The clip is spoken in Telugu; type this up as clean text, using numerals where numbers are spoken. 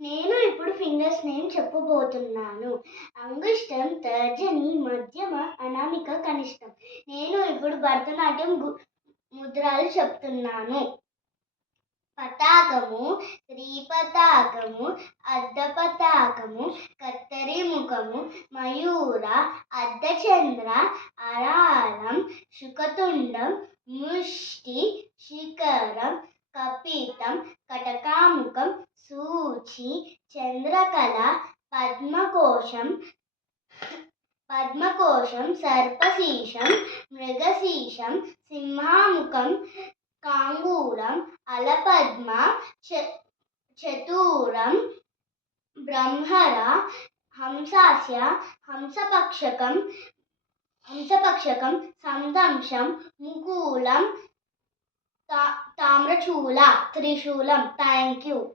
నేను ఇప్పుడు ఫింగర్స్ నేమ్ చెప్పబోతున్నాను. అంగుష్టం, తర్జని, మధ్యమ, అనామిక, కనిష్టం. నేను ఇప్పుడు భరతనాట్యం ముద్రలు చెప్తున్నాను. పతాకము, త్రిపతాకము, అర్ధపతాకము, కత్తరి ముఖము, మయూర, అర్ధచంద్ర, అరాళం, శుకతుండం, ముష్టి, శిఖరం, కపితం, కటకాముఖం, సూచి, చంద్రకళ, పద్మకోశం, సర్పశీర్షం, మృగశీర్షం, సింహాముఖం, కాంగూరం, అలపద్మ, చతురం, బ్రహ్మర, హంసాస్య, హంసపక్షకం, సందంశం, ముకూలం, తామ్రచూల, త్రిశూలం. Thank you.